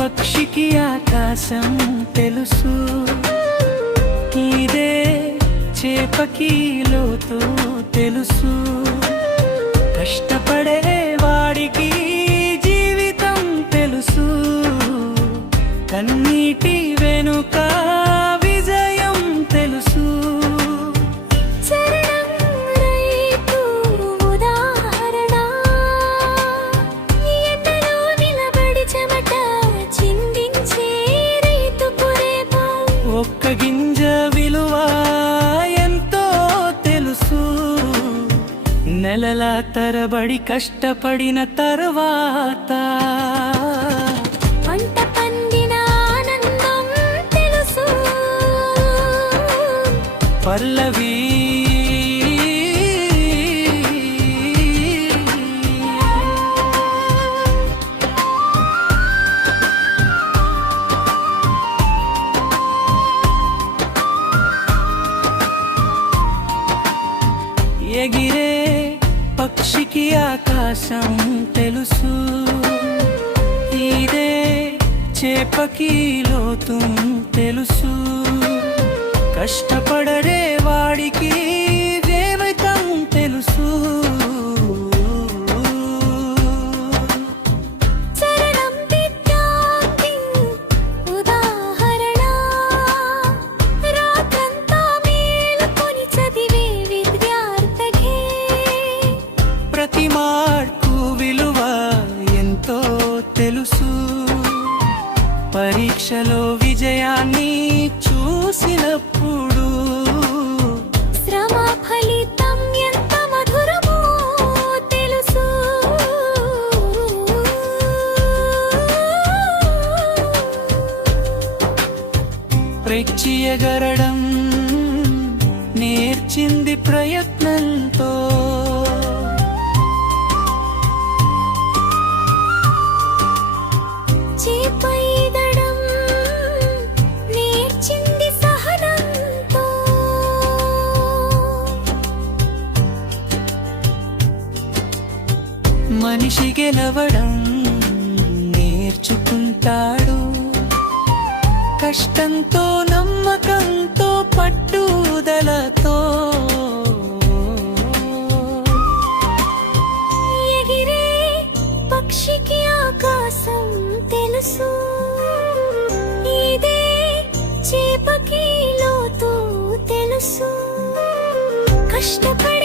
పక్షికి ఆకాశం తెలుసు, ఇదే చేపకి లోతు తెలుసు. కష్టపడే వాడికి జీవితం తెలుసు, కన్నీటి వెనుక విజయం తెలుసు. ఒక్క గింజ విలువ ఎంతో తెలుసు, నెలల తరబడి కష్టపడిన తర్వాత పంట పండిన ఆనందం తెలుసు. పల్లవి ఎగిరే పక్షికి ఆకాశం తెలుసు, ఇదే చేపకి లోతు తెలుసు. కష్టపడరే వాడికి జీవితం తెలుసు. ప్రతి మార్కు విలువ ఎంతో తెలుసు, పరీక్షలో విజయాన్ని చూసినప్పుడు శ్రమ ఫలితం ఎంత మధురమో తెలుసు. ప్రెచ్చి ఎగరడం నేర్చింది ప్రయత్నంతో, చేపైదడం నేర్చింది సహనంతో. మనిషి గెలవడం నేర్చుకుంటాడు, కష్టంతో నమ్మకంతో పట్టుదలతో. ఎగిరే పక్షికి ఆకాశం తెలుసు, ఇదే చేపకి లోతు తెలుసు. కష్టపడి